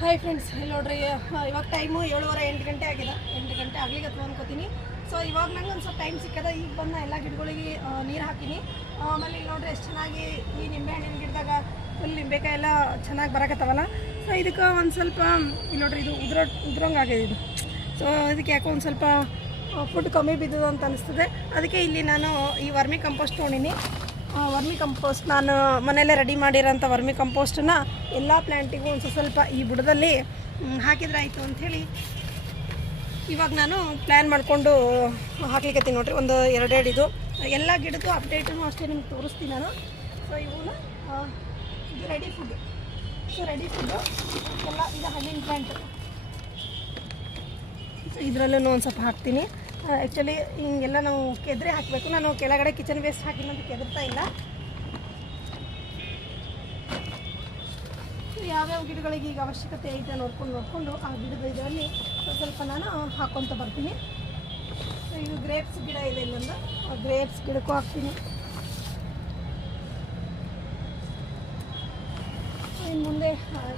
Hi friends ಇಲ್ಲಿ ನೋಡ್ರಿ ಇವಾಗ ಟೈಮು ಏಳುವರೆ ಎಂಟು ಗಂಟೆ ಆಗಿದೆ. ಎಂಟು ಗಂಟೆ ಆಗ್ಲಿಕ್ಕೆ ಅನ್ಕೋತೀನಿ. ಸೊ ಇವಾಗ ನಂಗೆ ಒಂದು ಸ್ವಲ್ಪ ಟೈಮ್ ಸಿಕ್ಕದ. ಈಗ ಬಂದ ಎಲ್ಲ ಗಿಡಗಳಿಗೆ ನೀರು ಹಾಕಿನಿ. ಆಮೇಲೆ ಇಲ್ಲಿ ನೋಡ್ರಿ, ಎಷ್ಟು ಚೆನ್ನಾಗಿ ಈ ನಿಂಬೆಹಣ್ಣಿನ ಗಿಡದಾಗ ಫುಲ್ ನಿಂಬೆಕಾಯಿ ಎಲ್ಲ ಚೆನ್ನಾಗಿ ಬರಕತ್ತವಲ್ಲ. ಸೊ ಇದಕ್ಕೆ ಒಂದು ಸ್ವಲ್ಪ, ಇಲ್ಲಿ ನೋಡ್ರಿ, ಇದು ಉದ್ರ, ಉದ್ರಂಗೆ ಆಗಿದೆ ಇದು. ಸೊ ಇದಕ್ಕೆ ಯಾಕೋ ಒಂದು ಸ್ವಲ್ಪ ಫುಡ್ ಕಮ್ಮಿ ಬಿದ್ದದ ಅಂತ ಅನಿಸ್ತದೆ. ಅದಕ್ಕೆ ಇಲ್ಲಿ ನಾನು ಈ ವರ್ಮಿ ಕಂಪೋಸ್ಟ್ ತೊಗೊಂಡಿನಿ. ವರ್ಮಿ ಕಂಪೋಸ್ಟ್ ನಾನು ಮನೆಯಲ್ಲೇ ರೆಡಿ ಮಾಡಿರೋಂಥ ವರ್ಮಿ ಕಂಪೋಸ್ಟನ್ನ ಎಲ್ಲ ಪ್ಲ್ಯಾಂಟಿಗೂ ಒಂದು ಸ್ವಲ್ಪ ಈ ಬುಡದಲ್ಲಿ ಹಾಕಿದ್ರೆ ಆಯಿತು ಅಂಥೇಳಿ. ಇವಾಗ ನಾನು ಪ್ಲ್ಯಾನ್ ಮಾಡಿಕೊಂಡು ಹಾಕ್ಲಿಕ್ಕೆ ನೋಡಿರಿ, ಒಂದು ಎರಡೆರಡು ಇದು. ಎಲ್ಲ ಗಿಡದ್ದು ಅಪ್ಡೇಟನ್ನು ಅಷ್ಟೇ ನಿಮ್ಗೆ ತೋರಿಸ್ತೀನಿ ನಾನು. ಸೊ ಇವನ್ನ ಇದು ready food so ready food ಎಲ್ಲ ಇದು ಹಣ್ಣಿನ ಪ್ಲ್ಯಾಂಟ್ ಸೊ ಇದರಲ್ಲೂ ಒಂದು ಸ್ವಲ್ಪ ಹಾಕ್ತೀನಿ. ಆ್ಯಕ್ಚುಲಿ ಹಿಂಗೆಲ್ಲ ನಾವು ಕೆದ್ರೆ ಹಾಕಬೇಕು. ನಾನು ಕೆಳಗಡೆ ಕಿಚನ್ ವೇಸ್ಟ್ ಹಾಕಿಲ್ಲ ಅಂತ ಕೆದರ್ತಾ ಇಲ್ಲ. ಯಾವ್ಯಾವ ಗಿಡಗಳಿಗೆ ಈಗ ಅವಶ್ಯಕತೆ ಐತೆ ನೋಡ್ಕೊಂಡು ನೋಡಿಕೊಂಡು ಆ ಗಿಡದ ಇದರಲ್ಲಿ ಸ್ವಲ್ಪ ನಾನು ಹಾಕ್ಕೊತ ಬರ್ತೀನಿ. ಇದು ಗ್ರೇಪ್ಸ್ ಗಿಡ ಇದೆ ಇಲ್ಲೊಂದು. ಆ ಗ್ರೇಪ್ಸ್ ಗಿಡಕ್ಕೂ ಹಾಕ್ತೀನಿ. ಇನ್ನು ಮುಂದೆ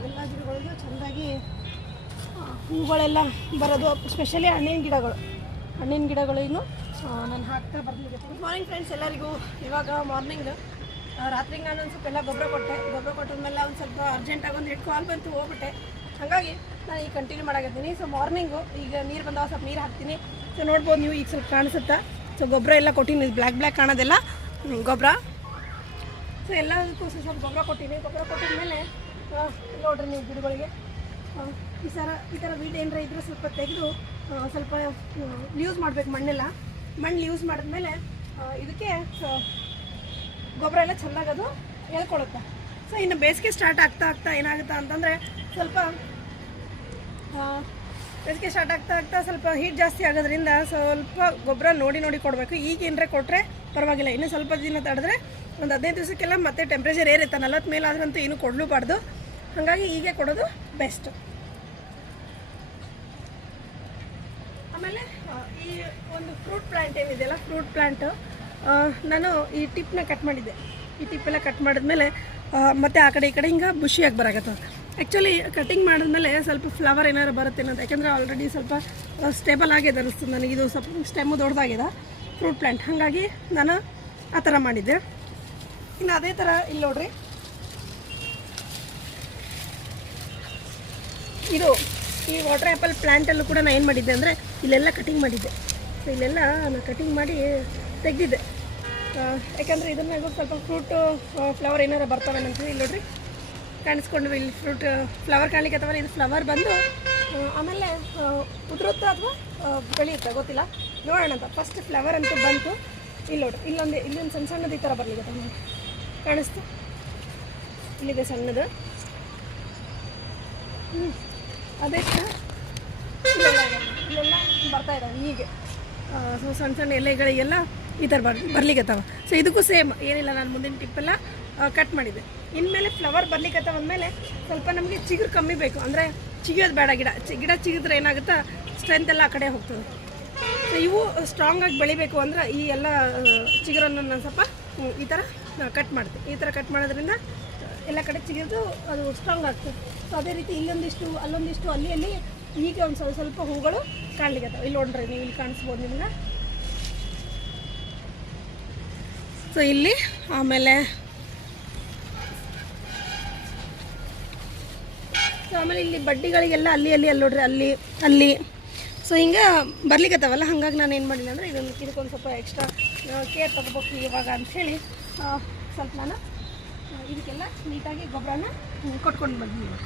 ಎಲ್ಲ ಗಿಡಗಳಿಗೂ ಚೆಂದಾಗಿ ಹೂಗಳೆಲ್ಲ ಬರೋದು ಸ್ಪೆಷಲಿ ಹಣ್ಣಿನ ಗಿಡಗಳು. ಹಣ್ಣಿನ ಗಿಡಗಳಿಗೂ ನಾನು ಹಾಕ್ತಾ ಬರ್ತೀನಿ ಗುಡ್ ಮಾರ್ನಿಂಗ್ ಫ್ರೆಂಡ್ಸ್ ಎಲ್ಲರಿಗೂ ಇವಾಗ ಮಾರ್ನಿಂಗ್ ರಾತ್ರಿಗೆ ನಾನು ಒಂದು ಸ್ವಲ್ಪ ಎಲ್ಲ ಗೊಬ್ಬರ ಕೊಟ್ಟೆ. ಗೊಬ್ಬರ ಕೊಟ್ಟಿದ್ಮೇಲೆ ಒಂದು ಸ್ವಲ್ಪ ಅರ್ಜೆಂಟಾಗಿ ಒಂದು ಎರಡು ಕಾಲ್ ಬಂತು, ಹೋಗ್ಬಿಟ್ಟೆ. ಹಾಗಾಗಿ ನಾನು ಈಗ ಕಂಟಿನ್ಯೂ ಮಾಡಾಕತ್ತೀನಿ. ಸೊ ಮಾರ್ನಿಂಗು ಈಗ ನೀರು ಬಂದಾಗ ಸ್ವಲ್ಪ ನೀರು ಹಾಕ್ತೀನಿ. ಸೊ ನೋಡ್ಬೋದು ನೀವು ಈಗ ಸ್ವಲ್ಪ ಕಾಣಿಸುತ್ತಾ? ಸೊ ಗೊಬ್ಬರ ಎಲ್ಲ ಕೊಟ್ಟಿನಿ ಬ್ಲ್ಯಾಕ್ ಬ್ಲ್ಯಾಕ್ ಕಾಣೋದೆಲ್ಲ. ಗೊಬ್ಬರ. ಸೊ ಎಲ್ಲದಕ್ಕೂ ಸ್ವಲ್ಪ ಸ್ವಲ್ಪ ಗೊಬ್ಬರ ಕೊಟ್ಟಿನಿ. ಗೊಬ್ಬರ ಕೊಟ್ಟಿದ್ಮೇಲೆ ಮೇಲೆ ನೋಡ್ರಿ ನೀವು ಗಿಡಗಳಿಗೆ. ಈ ಥರ ಈ ಥರ ವೀಡ್ ಏನರ ಇದ್ರೆ ಸ್ವಲ್ಪ ತೆಗೆದು ಸ್ವಲ್ಪ ಯೂಸ್ ಮಾಡಬೇಕು ಮಣ್ಣೆಲ್ಲ. ಮಣ್ಣು ಯೂಸ್ ಮಾಡಿದ್ಮೇಲೆ ಇದಕ್ಕೆ ಗೊಬ್ಬರ ಎಲ್ಲ ಚೆನ್ನಾಗಿ ಅದು ಹೇಳ್ಕೊಳುತ್ತೆ ಸೊ ಇನ್ನು ಬೇಸಿಗೆ ಸ್ಟಾರ್ಟ್ ಆಗ್ತಾ ಆಗ್ತಾ ಏನಾಗುತ್ತೆ ಅಂತಂದರೆ, ಸ್ವಲ್ಪ ಬೇಸಿಗೆ ಸ್ಟಾರ್ಟ್ ಆಗ್ತಾ ಆಗ್ತಾ ಸ್ವಲ್ಪ ಹೀಟ್ ಜಾಸ್ತಿ ಆಗೋದ್ರಿಂದ ಸ್ವಲ್ಪ ಗೊಬ್ಬರ ನೋಡಿ ನೋಡಿ ಕೊಡಬೇಕು. ಈಗ ಏನರ ಕೊಟ್ಟರೆ ಪರವಾಗಿಲ್ಲ. ಇನ್ನು ಸ್ವಲ್ಪ ದಿನ ತಡೆದ್ರೆ ಒಂದು ಹದಿನೈದು ದಿವಸಕ್ಕೆಲ್ಲ ಮತ್ತೆ ಟೆಂಪ್ರೇಚರ್ ಏರಿರುತ್ತೆ. ನಲವತ್ತು ಮೇಲಾದ್ರಂತೂ ಏನು ಕೊಡಲೂಬಾರ್ದು. ಹಾಗಾಗಿ ಹೀಗೆ ಕೊಡೋದು ಬೆಸ್ಟ್ ಆಮೇಲೆ ಈ ಒಂದು ಫ್ರೂಟ್ ಪ್ಲಾಂಟ್ ಏನಿದೆಯಲ್ಲ ಫ್ರೂಟ್ ಪ್ಲಾಂಟ್ ನಾನು ಈ ಟಿಪ್ನ ಕಟ್ ಮಾಡಿದ್ದೆ. ಈ ಟಿಪ್ಪೆಲ್ಲ ಕಟ್ ಮಾಡಿದ್ಮೇಲೆ ಮತ್ತು ಆ ಕಡೆ ಈ ಕಡೆ ಹಿಂಗೆ ಬುಷಿಯಾಗಿ ಬರಾಗತ್ತೆ ಆ್ಯಕ್ಚುಲಿ ಕಟಿಂಗ್ ಮಾಡಿದ್ಮೇಲೆ ಸ್ವಲ್ಪ ಫ್ಲವರ್ ಏನಾದ್ರು ಬರುತ್ತೆ ಅನ್ನೋದು. ಯಾಕೆಂದರೆ ಆಲ್ರೆಡಿ ಸ್ವಲ್ಪ ಸ್ಟೇಬಲ್ ಆಗಿದೆ ಅನಿಸ್ತದೆ ಇದು ಸ್ವಲ್ಪ ಸ್ಟೆಮ್ಮು ದೊಡ್ಡದಾಗಿದೆ ಫ್ರೂಟ್ ಪ್ಲ್ಯಾಂಟ್ ಹಾಗಾಗಿ ನಾನು ಆ ಥರ ಮಾಡಿದ್ದೆ. ಇನ್ನು ಅದೇ ಥರ ಇಲ್ಲಿ ನೋಡ್ರಿ. ಇದು ಈ ವಾಟರ್ ಆ್ಯಪಲ್ ಪ್ಲ್ಯಾಂಟಲ್ಲೂ ಕೂಡ ನಾನು ಏನು ಮಾಡಿದ್ದೆ ಅಂದರೆ ಇಲ್ಲೆಲ್ಲ ಕಟಿಂಗ್ ಮಾಡಿದ್ದೆ. ಸೊ ಇಲ್ಲೆಲ್ಲ ನಾನು ಕಟಿಂಗ್ ಮಾಡಿ ತೆಗೆದಿದ್ದೆ. ಯಾಕಂದರೆ ಇದನ್ನ ಇವಾಗ ಸ್ವಲ್ಪ ಫ್ರೂಟು ಫ್ಲವರ್ ಏನಾರು ಬರ್ತವೆ ಅಂತೇಳಿ ಇಲ್ಲಿ ನೋಡ್ರಿ. ಕಾಣಿಸ್ಕೊಂಡ್ವಿ ಇಲ್ಲಿ ಫ್ರೂಟ್ ಫ್ಲವರ್ ಕಾಣಲಿಕ್ಕೆ ಅಥವಾ ಇದು ಫ್ಲವರ್ ಬಂದು ಆಮೇಲೆ ಉದುರುತ್ತೆ ಅಥವಾ ಬೆಳೆಯುತ್ತೆ ಗೊತ್ತಿಲ್ಲ. ನೋಡೋಣ ಅಂತ. ಫಸ್ಟ್ ಫ್ಲವರ್ ಅಂತೂ ಬಂತು. ಇಲ್ಲಿ ನೋಡ್ರಿ. ಇಲ್ಲೊಂದು ಇಲ್ಲೊಂದು ಸಣ್ಣ ಸಣ್ಣದು ಈ ಥರ ಬರಲಿಕ್ಕೆ ನೋಡಿ ಕಾಣಿಸ್ತು. ಇಲ್ಲಿದೆ ಸಣ್ಣದು. ಹ್ಞೂ ಅದೇ ಥರ ಇಲ್ಲೆಲ್ಲ ಇದೆ. ಇಲ್ಲೆಲ್ಲ ಬರ್ತಾ ಇದ್ದಾವೆ, ಹೀಗೆ. ಸೊ ಸಣ್ಣ ಸಣ್ಣ ಎಲೆಗಳಿಗೆಲ್ಲ ಈ ಥರ ಬರ್ ಬರ್ಲಿಕ್ಕತ್ತವ ಸೊ ಇದಕ್ಕೂ ಸೇಮ್ ಏನಿಲ್ಲ, ನಾನು ಮುಂದಿನ ಟಿಪ್ಪೆಲ್ಲ ಕಟ್ ಮಾಡಿದೆ. ಇನ್ಮೇಲೆ ಫ್ಲವರ್ ಬರ್ಲಿಕ್ಕತ್ತವ ಅಂದಮೇಲೆ ಸ್ವಲ್ಪ ನಮಗೆ ಚಿಗುರು ಕಮ್ಮಿ ಬೇಕು. ಅಂದರೆ ಚಿಗಿಯೋದು ಬೇಡ, ಗಿಡ ಗಿಡ ಚಿಗಿದ್ರೆ ಏನಾಗುತ್ತಾ ಸ್ಟ್ರೆಂತ್ ಎಲ್ಲ ಆ ಕಡೆ ಹೋಗ್ತದೆ. ಸೊ ಇವು ಸ್ಟ್ರಾಂಗಾಗಿ ಬೆಳಿಬೇಕು ಅಂದ್ರೆ ಈ ಎಲ್ಲ ಚಿಗುರನ್ನು ನಾನು ಸ್ವಲ್ಪ ಈ ಥರ ಕಟ್ ಮಾಡ್ತೀನಿ ಈ ಥರ ಕಟ್ ಮಾಡೋದ್ರಿಂದ ಎಲ್ಲ ಕಡೆ ಚಿಗಿದು ಅದು ಸ್ಟ್ರಾಂಗ್ ಆಗ್ತದೆ. ಸೊ ಅದೇ ರೀತಿ ಇಲ್ಲೊಂದಿಷ್ಟು, ಅಲ್ಲೊಂದಿಷ್ಟು, ಅಲ್ಲಿ ಅಲ್ಲಿ ಈಗ ಒಂದು ಸ್ವಲ್ಪ ಸ್ವಲ್ಪ ಹೂಗಳು ಕಾಣ್ಲಿಕ್ಕೆ ಇಲ್ಲಿ ನೋಡ್ರಿ, ನೀವು ಇಲ್ಲಿ ಕಾಣಿಸ್ಬೋದು ನಿಮ್ಗೆ ಸೊ ಇಲ್ಲಿ ಆಮೇಲೆ ಸೊ ಆಮೇಲೆ ಇಲ್ಲಿ ಬಡ್ಡಿಗಳಿಗೆಲ್ಲ ಅಲ್ಲಿ ಅಲ್ಲಿ ಅಲ್ಲಿ ನೋಡ್ರಿ, ಅಲ್ಲಿ ಅಲ್ಲಿ. ಸೊ ಹಿಂಗೆ ಬರ್ಲಿಕ್ಕತ್ತವಲ್ಲ ಹಾಗಾಗಿ ನಾನು ಏನು ಮಾಡಿಲ್ಲ ಅಂದರೆ ಇದೊಂದು ಇದಕ್ಕೊಂದು ಸ್ವಲ್ಪ ಎಕ್ಸ್ಟ್ರಾ ಕೇರ್ ತಗೋಬೇಕು ಇವಾಗ ಅಂಥೇಳಿ. ಸ್ವಲ್ಪ ನಾನು ಇದಕ್ಕೆಲ್ಲ ನೀಟಾಗಿ ಗೊಬ್ಬರನ ಕೊಟ್ಕೊಂಡು ಬಂದಿದ್ದೀನಿ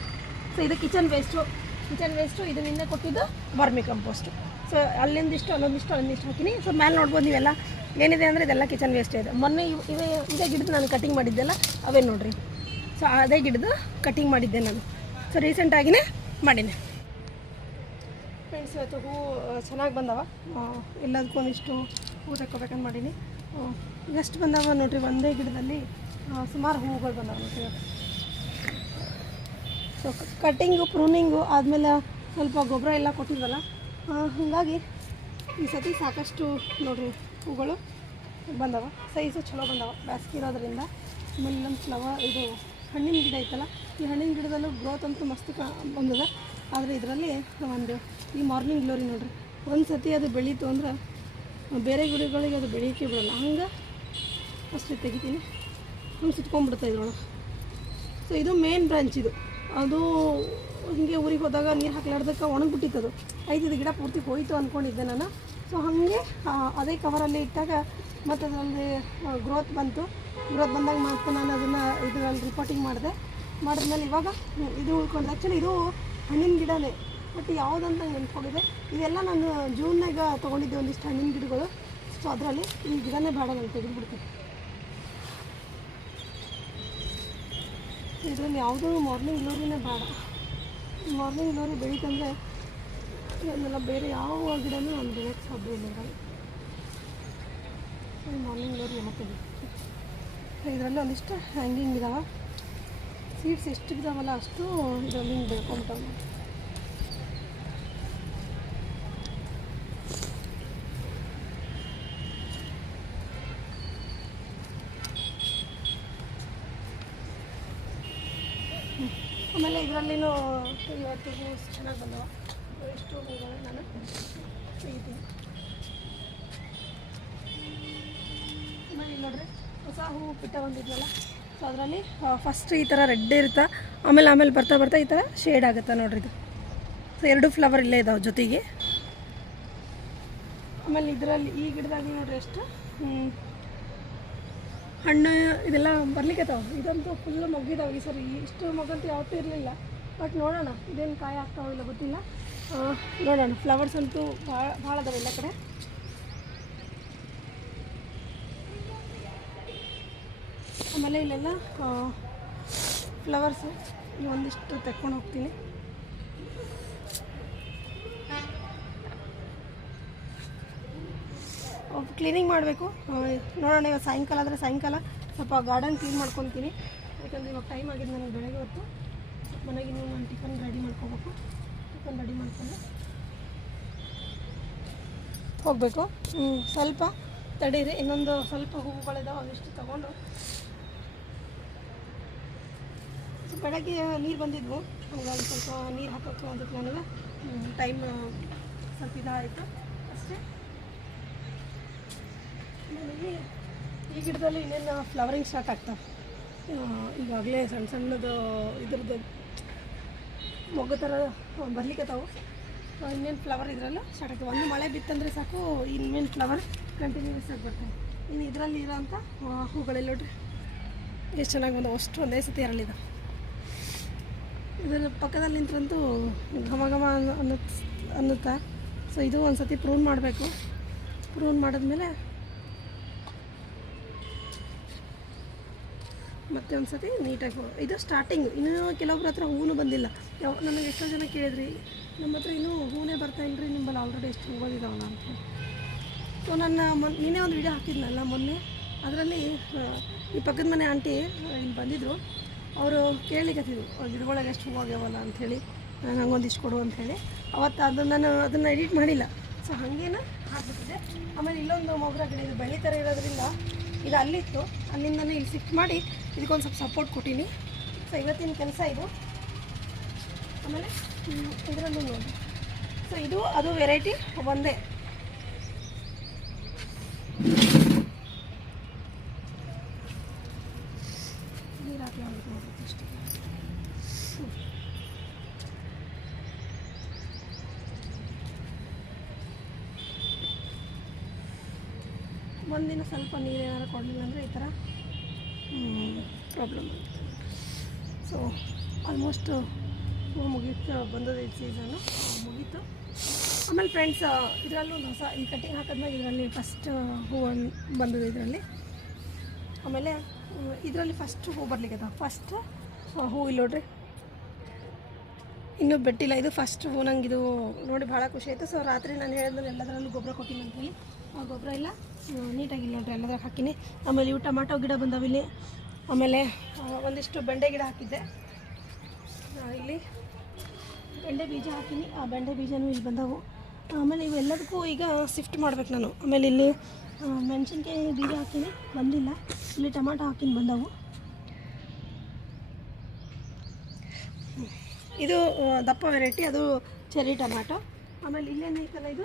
ಸೊ ಇದು ಕಿಚನ್ ವೇಸ್ಟು ಕಿಚನ್ ವೇಸ್ಟು ಇದು ನಿನ್ನೆ ಕೊಟ್ಟಿದ್ದು ವರ್ಮಿ ಕಂಪೋಸ್ಟು ಸೊ ಅಲ್ಲಿಂದಿಷ್ಟು ಅಲ್ಲೊಂದಿಷ್ಟು ಅಲ್ಲೊಂದಿಷ್ಟು ಹಾಕಿನಿ. ಸೊ ಮೇಲೆ ನೋಡ್ಬೋದು ನೀವೆಲ್ಲ ಏನಿದೆ ಅಂದರೆ ಇದೆಲ್ಲ ಕಿಚನ್ ವೇಸ್ಟ್ ಇದೆ. ಮೊನ್ನೆ ಇವೇ ಇದೇ ಇದೇ ಗಿಡದ ನಾನು ಕಟಿಂಗ್ ಮಾಡಿದ್ದೆಲ್ಲ ಅವೇ ನೋಡಿರಿ. ಸೊ ಅದೇ ಗಿಡದ ಕಟಿಂಗ್ ಮಾಡಿದ್ದೆ ನಾನು. ಸೊ ರೀಸೆಂಟಾಗಿನೇ ಮಾಡೀನಿ. ಫ್ರೆಂಡ್ಸ್ ಇವತ್ತು ಹೂವು ಚೆನ್ನಾಗಿ ಬಂದವ? ಎಲ್ಲದಕ್ಕೂ ಒಂದಿಷ್ಟು ಹೂ ತಗೋಬೇಕಂತ ಮಾಡೀನಿ. ಎಷ್ಟು ಬಂದವ ನೋಡಿರಿ ಒಂದೇ ಗಿಡದಲ್ಲಿ ಸುಮಾರು ಹೂವುಗಳು ಬಂದವ ನೋಡಿರಿ ಸೊ ಕಟ್ಟಿಂಗು ಪ್ರೂನಿಂಗು ಆದಮೇಲೆ ಸ್ವಲ್ಪ ಗೊಬ್ಬರ ಎಲ್ಲ ಕೊಟ್ಟಿದ್ವಲ್ಲ ಹಾಗಾಗಿ ಈ ಸತಿ ಸಾಕಷ್ಟು ನೋಡಿರಿ ಹೂಗಳು ಬಂದವ. ಸೈಜು ಚಲೋ ಬಂದವ. ಬ್ಯಾಸ್ಗೆ ಇರೋದ್ರಿಂದ ಆಮೇಲೆ ನಮ್ಮ ಫ್ಲವರ್ ಇದು ಹಣ್ಣಿನ ಗಿಡ ಐತಲ್ಲ, ಈ ಹಣ್ಣಿನ ಗಿಡದಲ್ಲೂ ಗ್ರೋತ್ ಅಂತೂ ಮಸ್ತ್ ಕಾ ಬಂದದ. ಆದರೆ ಇದರಲ್ಲಿ ಒಂದು ಈ ಮಾರ್ನಿಂಗ್ ಗ್ಲೋರಿ ನೋಡಿರಿ, ಒಂದು ಸತಿ ಅದು ಬೆಳೀತು ಅಂದ್ರೆ ಬೇರೆ ಗಿಡಗಳಿಗೆ ಅದು ಬೆಳೆಯೋಕ್ಕೆ ಬಿಡೋಲ್ಲ. ಹಂಗೆ ಅಷ್ಟೇ ತೆಗಿತೀನಿ. ಹಂಗೆ ಸುತ್ಕೊಂಡ್ಬಿಡ್ತಾ ಇದ್ರೊಳಗೆ. ಸೊ ಇದು ಮೇನ್ ಬ್ರಾಂಚ್ ಇದು. ಅದು ಹಿಂಗೆ ಊರಿಗೆ ಹೋದಾಗ ನೀರು ಹಾಕ್ಲಾರ್ದಕ್ಕೆ ಒಣಗಿಬಿಟ್ಟಿತ್ತು ಅದು ಐದು ಗಿಡ ಪೂರ್ತಿ ಹೋಯಿತು ಅಂದ್ಕೊಂಡಿದ್ದೆ ನಾನು. ಸೊ ಹಾಗೆ ಅದೇ ಕವರಲ್ಲಿ ಇಟ್ಟಾಗ ಮತ್ತು ಅದರಲ್ಲಿ ಗ್ರೋತ್ ಬಂತು. ಗ್ರೋತ್ ಬಂದಾಗ ಮತ್ತು ನಾನು ಅದನ್ನು ಇದರಲ್ಲಿ ರಿಪೋರ್ಟಿಂಗ್ ಮಾಡಿದೆ. ಮಾಡಿದ್ಮೇಲೆ ಇವಾಗ ಇದು ಉಳ್ಕೊಂಡು ಆ್ಯಕ್ಚುಲಿ ಇದು ಹಣ್ಣಿನ ಗಿಡನೇ. ಬಟ್ ಯಾವುದಂತ ನೆನ್ಪೋಗಿದೆ ಇದೆಲ್ಲ ನಾನು ಜೂನ್ನಾಗ ತೊಗೊಂಡಿದ್ದೆ ಒಂದಿಷ್ಟು ಹಣ್ಣಿನ ಗಿಡಗಳು. ಸೊ ಅದರಲ್ಲಿ ಈ ಗಿಡನೇ ಬೇಡ ನಾನು ತೆಗೆದುಬಿಡ್ತೀನಿ. ಇದರಲ್ಲಿ ಯಾವುದೂ ಮಾರ್ನಿಂಗ್ ಗ್ಲೋರಿನೇ ಬೇಡ. ಮಾರ್ನಿಂಗ್ ಗ್ಲೋರಿ ಬೆಳೀತಂದರೆ ಅದನ್ನೆಲ್ಲ ಬೇರೆ ಯಾವ ಗಿಡನೂ ನಾನು ಬೆಳೆಯೋಕ್ಕೆ ಸಾಧ್ಯ ಇಲ್ಲ ಮಾರ್ನಿಂಗ್ ಗ್ಲೋರಿ ಮತ್ತೆ ಇದರಲ್ಲಿ ಒಂದಿಷ್ಟು ಹ್ಯಾಂಗಿಂಗ್ ಇದಾವೆ ಸೀಡ್ಸ್ ಎಷ್ಟು ಇದಾವಲ್ಲ ಅಷ್ಟು ಇದರಲ್ಲಿ ಹಿಂಗೆ ಬೆಳ್ಕೊಂಬಿಟ್ಟವೆ ಇವತ್ತಿಗೂ ಚೆನ್ನಾಗಿ ಬಂದವ. ಎಷ್ಟು ಹೂಗಳು ನಾನು ತೆಗಿತೀನಿ. ನೋಡ್ರಿ, ಹೊಸ ಹೂವು ಪಿಟ್ಟ ಬಂದಿದ್ವಲ್ಲ ಸೊ ಅದರಲ್ಲಿ ಫಸ್ಟ್ ಈ ಥರ ರೆಡ್ ಇರುತ್ತೆ, ಆಮೇಲೆ ಆಮೇಲೆ ಬರ್ತಾ ಬರ್ತಾ ಈ ಥರ ಶೇಡ್ ಆಗುತ್ತೆ ನೋಡ್ರಿ ಇದು. ಸೊ ಎರಡು ಫ್ಲವರ್ ಇಲ್ಲೇ ಇದಾವೆ ಜೊತೆಗೆ. ಆಮೇಲೆ ಇದರಲ್ಲಿ ಈ ಗಿಡದಾಗ ನೋಡ್ರಿ ಎಷ್ಟು ಹಣ್ಣು ಇದೆಲ್ಲ ಬರ್ಲಿಕ್ಕತ್ತಾವ ಇದಂತೂ ಫುಲ್ ಮೊಗ್ಗಿದಾವ ಈ ಸರಿ. ಇಷ್ಟು ಮೊಗ್ಗಂತೂ ಯಾವತ್ತೂ ಇರಲಿಲ್ಲ. ಬಟ್ ನೋಡೋಣ, ಇದೇನು ಕಾಯಿ ಆಗ್ತಾವ ಇಲ್ಲ ಗೊತ್ತಿಲ್ಲ. ನೋಡೋಣ. ಫ್ಲವರ್ಸ್ ಅಂತೂ ಭಾಳ ಭಾಳ ಅದಾವೆ ಎಲ್ಲ ಕಡೆ. ಆಮೇಲೆ ಇಲ್ಲೆಲ್ಲ ಫ್ಲವರ್ಸು ಒಂದಿಷ್ಟು ತೆಕ್ಕೊಂಡು ಹೋಗ್ತೀನಿ. ಕ್ಲೀನಿಂಗ್ ಮಾಡಬೇಕು. ನೋಡೋಣ ಇವಾಗ ಸಾಯಂಕಾಲ ಆದರೆ ಸಾಯಂಕಾಲ. ಸ್ವಲ್ಪ ಗಾರ್ಡನ್ ಕ್ಲೀನ್ ಮಾಡ್ಕೊತೀನಿ ಯಾಕಂದರೆ ಇವಾಗ ಟೈಮ್ ಆಗಿದೆ ನನಗೆ ಬೆಳಗ್ಗೆ ಹೊತ್ತು ಮನೆಗೆ ನೀವು ನಾನು ಟಿಫನ್ ರೆಡಿ ಮಾಡ್ಕೋಬೇಕು. ಟಿಫನ್ ರೆಡಿ ಮಾಡ್ಕೊಂಡು ಹೋಗಬೇಕು. ಸ್ವಲ್ಪ ತಡೀರಿ. ಇನ್ನೊಂದು ಸ್ವಲ್ಪ ಹೂವುಗಳಿದಾವೆ ಅವಿಷ್ಟು ತೊಗೊಂಡು ಬೆಳಗ್ಗೆ ನೀರು ಬಂದಿದ್ವು. ಹಾಗಾಗಿ ಸ್ವಲ್ಪ ನೀರು ಹಾಕೋಕ್ಕೆ ಅದಕ್ಕೆ ನನಗೆ ಟೈಮ್ ಸ್ವಲ್ಪ ಇದಾಯಿತು. ಅಷ್ಟೇ. ನನಗೆ ಈ ಗಿಡದಲ್ಲಿ ಇನ್ನೇನು ಫ್ಲವರಿಂಗ್ ಸ್ಟಾರ್ಟ್ ಆಗ್ತಾವೆ ಈಗಾಗಲೇ ಸಣ್ಣ ಸಣ್ಣದು ಇದ್ರದ್ದು ಮೊಗ್ಗು ಥರ ಬರ್ಲಿಕ್ಕತ್ತಾವು ಇನ್ನೇನು ಫ್ಲವರ್ ಇದ್ರಲ್ಲ ಸ್ಟಾರ್ಟ್ ಆಗ್ತವೆ ಒಂದು ಮಳೆ ಬಿತ್ತಂದರೆ ಸಾಕು, ಇನ್ನೇನು ಫ್ಲವರ್ ಕಂಟಿನ್ಯೂಸ್ ಆಗಿ ಬರ್ತವೆ ಇನ್ನು ಇದರಲ್ಲಿ ಇರೋಂಥ ಹೂಗಳೆಲ್ಲ ನೋಡ್ರಿ. ಎಷ್ಟು ಚೆನ್ನಾಗಿ ಬಂದವು. ಅಷ್ಟು ಒಂದೇ ಸತಿ ಅರಳಿದ. ಇದರ ಪಕ್ಕದಲ್ಲಿ ನಿಂತರಂತೂ ಘಮ ಘಮ ಅನ್ನೋ ಅನ್ನುತ್ ಅನ್ನುತ್ತಾ. ಸೊ ಇದು ಒಂದು ಸತಿ ಪ್ರೂನ್ ಮಾಡಬೇಕು. ಪ್ರೂನ್ ಮಾಡಿದ್ಮೇಲೆ ಮತ್ತೆ ಒಂದು ಸತಿ ನೀಟಾಗಿ ಇದು ಸ್ಟಾರ್ಟಿಂಗ್ ಇನ್ನೂ ಕೆಲವೊಬ್ರ ಹತ್ರ ಹೂವು ಬಂದಿಲ್ಲ. ಯಾವ, ನನಗೆ ಎಷ್ಟೋ ಜನ ಕೇಳಿದ್ರಿ, ನಮ್ಮ ಹತ್ರ ಇನ್ನೂ ಹೂವೇ ಬರ್ತಾ ಇಲ್ರಿ ನಿಮ್ಮಲ್ಲಿ ಆಲ್ರೆಡಿ ಎಷ್ಟು ಹೂಗಳಿದಾವಲ್ಲ ಅಂತ. ಸೊ ನನ್ನ ಮೊನ್ನೆ ನಿನ್ನೆ ಒಂದು ವಿಡಿಯೋ ಹಾಕಿದ್ನಲ್ಲ ಮೊನ್ನೆ. ಅದರಲ್ಲಿ ಈ ಪಕ್ಕದ ಮನೆ ಆಂಟಿ ಇಲ್ಲಿ ಬಂದಿದ್ದರು ಅವರು ಕೇಳಿಕತ್ತಿದ್ರು ಗಿಡಗಳಿಗೆ ಎಷ್ಟು ಹೂವಾಗ್ಯಾವಲ್ಲ ಅಂಥೇಳಿ ನಂಗೊಂದಿಷ್ಟು ಕೊಡು ಅಂಥೇಳಿ ಅವತ್ತು ಅದು ನಾನು ಅದನ್ನು ಎಡಿಟ್ ಮಾಡಿಲ್ಲ. ಸೊ ಹಾಗೇನ ಹಾಕ್ಬಿಟ್ಟಿದೆ ಆಮೇಲೆ ಇಲ್ಲೊಂದು ಮೊಗ್ರ ಗಿಡ ಇದು. ಬೆಳೆ ಥರ ಇರೋದ್ರಿಂದ ಇದು ಅಲ್ಲಿತ್ತು. ಅಲ್ಲಿಂದನೇ ಇಲ್ಲಿ ಸಿಫ್ಟ್ ಮಾಡಿ ಇದಕ್ಕೊಂದು ಸ್ವಲ್ಪ ಸಪೋರ್ಟ್ ಕೊಟ್ಟೀನಿ. ಸೊ ಇವತ್ತಿನ ಕೆಲಸ ಇದು. ಆಮೇಲೆ ಇದರಲ್ಲೂ ನೋಡಿ. ಸೊ ಇದು, ಅದು ವೆರೈಟಿ ಒಂದೇ ನೀರು ಹಾಕಿ ಹೋಗ್ಬೇಕು ನೋಡಿ ಅಷ್ಟೇ ಒಂದಿನ ಸ್ವಲ್ಪ ನೀರು ಏನಾರು ಕೊಡಲಿಲ್ಲ ಅಂದರೆ ಈ ಥರ ಪ್ರಾಬ್ಲಮ್ ಆಗುತ್ತೆ ಸೊ ಆಲ್ಮೋಸ್ಟ್ ಮುಗೀತು ಬಂದದ ಈ ಸೀಸನು ಮುಗೀತು. ಆಮೇಲೆ ಫ್ರೆಂಡ್ಸ್ ಇದರಲ್ಲೂ ಒಂದು ಹೊಸ ಈ ಕಟ್ಟಿಂಗ್ ಹಾಕಿದ್ಮೇಲೆ ಇದರಲ್ಲಿ ಫಸ್ಟ್ ಹೂವು ಬಂದದ ಇದರಲ್ಲಿ. ಆಮೇಲೆ ಇದರಲ್ಲಿ ಫಸ್ಟ್ ಹೂ ಬರ್ಲಿಕ್ಕೆ ಫಸ್ಟ್ ಹೂ ಇಲ್ಲ ನೋಡ್ರಿ. ಇನ್ನೂ ಬಿಟ್ಟಿಲ್ಲ. ಇದು ಫಸ್ಟ್ ಹೂ ನಂಗೆ ಇದು ನೋಡಿ ಭಾಳ ಖುಷಿ ಆಯಿತು. ಸೊ ರಾತ್ರಿ ನಾನು ಹೇಳಿದ್ಮೇಲೆ ಎಲ್ಲದರಲ್ಲೂ ಗೊಬ್ಬರ ಕೊಟ್ಟಿನಿ ಅಂತ ಹೇಳಿ ಆ ಗೊಬ್ಬರ ಇಲ್ಲ. ನೀಟಾಗಿ ನೋಡ್ರಿ ಎಲ್ಲದ್ರಾಗ ಹಾಕಿನಿ. ಆಮೇಲೆ ಇವು ಟೊಮಾಟೊ ಗಿಡ ಬಂದಾವ ಇಲ್ಲಿ. ಆಮೇಲೆ ಒಂದಿಷ್ಟು ಬೆಂಡೆ ಗಿಡ ಹಾಕಿದ್ದೆ. ಇಲ್ಲಿ ಬೆಂಡೆ ಬೀಜ ಹಾಕಿನಿ. ಆ ಬೆಂಡೆ ಬೀಜನೂ ಇಲ್ಲಿ ಬಂದವು. ಆಮೇಲೆ ಇವೆಲ್ಲದಕ್ಕೂ ಈಗ ಶಿಫ್ಟ್ ಮಾಡ್ಬೇಕು ನಾನು. ಆಮೇಲೆ ಇಲ್ಲಿ ಆ, ಮೆಣಸಿನ್ಕಾಯಿ ಬೀಜ ಹಾಕಿನಿ. ಬಂದಿಲ್ಲ. ಇಲ್ಲಿ ಟಮಾಟೊ ಹಾಕಿನಿ ಬಂದವು. ಇದು ದಪ್ಪ ವೆರೈಟಿ. ಅದು ಚೆರಿ ಟೊಮಾಟೊ ಆಮೇಲೆ ಇಲ್ಲೇನೈತಲ್ಲ ಇದು?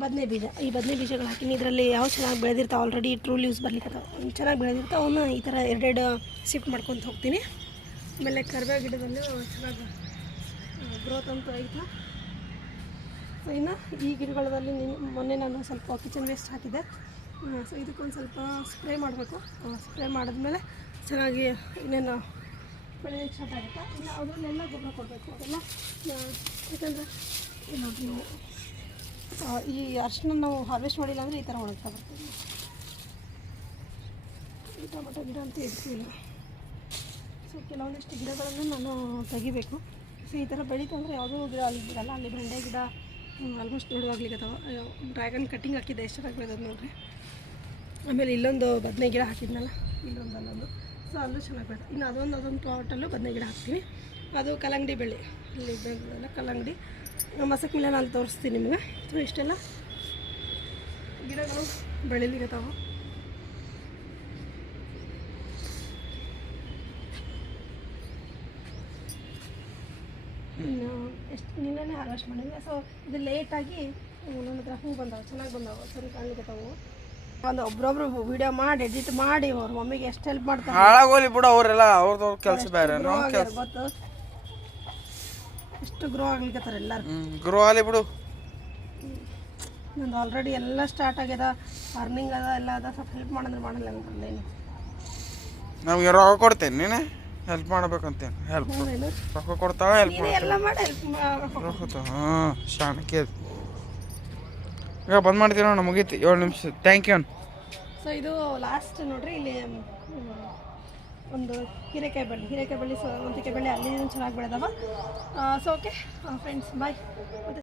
ಬದನೆ ಬೀಜ ಈ ಬದನೆ ಬೀಜಗಳು ಹಾಕಿನಿ ಇದರಲ್ಲಿ ಯಾವ ಚೆನ್ನಾಗಿ ಬೆಳೆದಿರ್ತಾವೆ ಆಲ್ರೆಡಿ ಟ್ರೂ ಲೀವ್ಸ್ ಬರ್ಲಿಕ್ಕೆ ಚೆನ್ನಾಗಿ ಬೆಳೆದಿರ್ತಾವೆ. ಅವನ್ನ ಈ ಥರ ಎರಡೆರಡು ಶಿಫ್ಟ್ ಮಾಡ್ಕೊತ ಹೋಗ್ತೀನಿ. ಆಮೇಲೆ ಕರ್ಬೇವು ಗಿಡದಲ್ಲಿ ಚೆನ್ನಾಗಿ ಗ್ರೋತ್ ಅಂತೂ ಐತೆ ಸೊ ಇನ್ನು ಈ ಗಿಡಗಳಲ್ಲಿ ನಿನ್- ಮೊನ್ನೆ ನಾನು ಸ್ವಲ್ಪ ಕಿಚನ್ ವೇಸ್ಟ್ ಹಾಕಿದ್ದೆ. ಸೊ ಇದಕ್ಕೊಂದು ಸ್ವಲ್ಪ ಸ್ಪ್ರೇ ಮಾಡಬೇಕು. ಸ್ಪ್ರೇ ಮಾಡಿದ್ಮೇಲೆ ಚೆನ್ನಾಗಿ ಇನ್ನೇನು ಬೆಳೆಯೋಕ್ಕೆ ಸ್ಟಾರ್ಟ್ ಆಗುತ್ತೆ? ಇನ್ನು ಅದರಲ್ಲೆಲ್ಲ ಗೊಬ್ಬರ ಕೊಡಬೇಕು. ಅದೆಲ್ಲ ಯಾಕಂದರೆ ಆ, ಈ ಅರ್ಶನ ನಾವು ಹಾರ್ವೆಸ್ಟ್ ಮಾಡಿಲ್ಲ ಅಂದರೆ ಈ ಥರ ಒಣಗ್ತಾ ಬರ್ತೀವಿ ಈ ಟೊಮೆಟೊ ಗಿಡ ಅಂತ ಇರ್ತೀವಿ ಸೊ ಕೆಲವೊಂದಿಷ್ಟು ಗಿಡಗಳನ್ನು ನಾನು ತೆಗಿಬೇಕು. ಸೊ ಈ ಥರ ಬೆಳೀತು ಅಂದರೆ ಯಾವುದೋ ಗಿಡ ಅಲ್ಲಿ ಬಿಡಲ್ಲ. ಅಲ್ಲಿ ಬೆಂಡೆ ಗಿಡ ಆಲ್ಮೋಸ್ಟ್ ದೊಡ್ಡವಾಗ್ಲಿಕ್ಕತ್ತವ ಡ್ರ್ಯಾಗನ್ ಕಟ್ಟಿಂಗ್ ಹಾಕಿದ್ದೆ, ಎಷ್ಟು ಚೆನ್ನಾಗಿ ಬೆಳೆದದ ನೋಡ್ರಿ. ಆಮೇಲೆ ಇಲ್ಲೊಂದು ಬದನೆ ಗಿಡ ಹಾಕಿದ್ನಲ್ಲ, ಇಲ್ಲೊಂದು ಅಲ್ಲೊಂದು. ಸೊ ಅಲ್ಲೂ ಚೆನ್ನಾಗಿ ಬೆಳೆದ. ಇನ್ನು ಅದೊಂದು ಅದೊಂದು ಪ್ಲಾಟಲ್ಲೂ ಬದನೆ ಗಿಡ ಹಾಕ್ತೀವಿ. ಅದು ಕಲ್ಲಂಗಡಿ ಬೆಳೆ. ಇಲ್ಲಿ ಬೆಳೆದಲ್ಲ ಕಲ್ಲಂಗಡಿ. ಮಸಕ್ ಮೇಲೆ ನಾನು ತೋರಿಸ್ತೀನಿ ನಿಮಗೆ. ಸೊ ಇಷ್ಟೆಲ್ಲ ಗಿಡಗಳು ಬೆಳಿಲಿಕ್ಕತ್ತಾವ ಇನ್ನು ಎಷ್ಟು ನಿನ್ನೆ ಹಾರ್ವೆಸ್ಟ್ ಮಾಡಿದ್ವಿ. ಸೊ ಇದು ಲೇಟಾಗಿ ನನ್ನ ಹತ್ರ ಹೂ ಬಂದಾವ ಚೆನ್ನಾಗಿ ಬಂದಾವ ಸರಿ ಕಾಣ್ಲಿಕ್ಕತ್ತಾವು ಒಂದು ಒಬ್ರೊಬ್ರು ವಿಡಿಯೋ ಮಾಡಿ ಎಡಿಟ್ ಮಾಡಿ ಅವ್ರ ಮಮ್ಮಿಗೆ ಎಷ್ಟು ಹೆಲ್ಪ್ ಮಾಡ್ತಾರೆ. ಹಾಳಾಗೋಲಿ ಬಿಡು ಅವರೆಲ್ಲ ಅವ್ರದ್ದು ಕೆಲಸ ಬೇರೆ ಗೊತ್ತು ಎಷ್ಟು ಗ್ರೋ ಆಗ್ಲಿಕ್ಕತ್ತಾರ ಎಲ್ಲರೂ ಗ್ರೋ ಆಲಿ ಬಿಡು. ನಂದು ಆಲ್ರೆಡಿ ಎಲ್ಲ ಸ್ಟಾರ್ಟ್ ಆಗ್ಯದ ಅರ್ನಿಂಗ್ ಅದ ಎಲ್ಲ ಅದ ಸ್ವಲ್ಪ ಹೆಲ್ಪ್ ಮಾಡಂದ್ರೆ ಮಾಡಲ್ಲ ಅಂತಂದೇನು ನಮ್ಗೆ ರೊಕ್ಕ ಕೊಡ್ತೇನೆ ನೀನು? ಹೆಲ್ಪ್ ಮಾಡ್ಬೇಕಂತೇನು. ಹೆಲ್ಪ್ ರೊಕ್ಕ ಕೊಡ್ತಾವ ಹೆಲ್ಪ್ ಎಲ್ಲ ಮಾಡಿ ಹೆಲ್ಪ್ ರೊಕ್ಕ ಹಾಂ ಶಾಣಕ್ಕೆ ಈಗ ಬಂದ್ ಮಾಡ್ತೀವಿ ನೋಡಿ ಮುಗೀತಿ. ಏಳು ನಿಮಿಷ. ಥ್ಯಾಂಕ್ ಯು ಸೊ ಇದು ಲಾಸ್ಟ್ ನೋಡ್ರಿ ಇಲ್ಲಿ ಒಂದು ಹೀರೆಕಾಯಿ ಬಳ್ಳಿ ಹೀರೆಕಾಯಿ ಬಳ್ಳಿ ಸ್ವಂತಿಕಾಯಿ ಬಳ್ಳಿ ಅಲ್ಲಿ ಚೆನ್ನಾಗಿ ಬೆಳೆದವ. So okay friends bye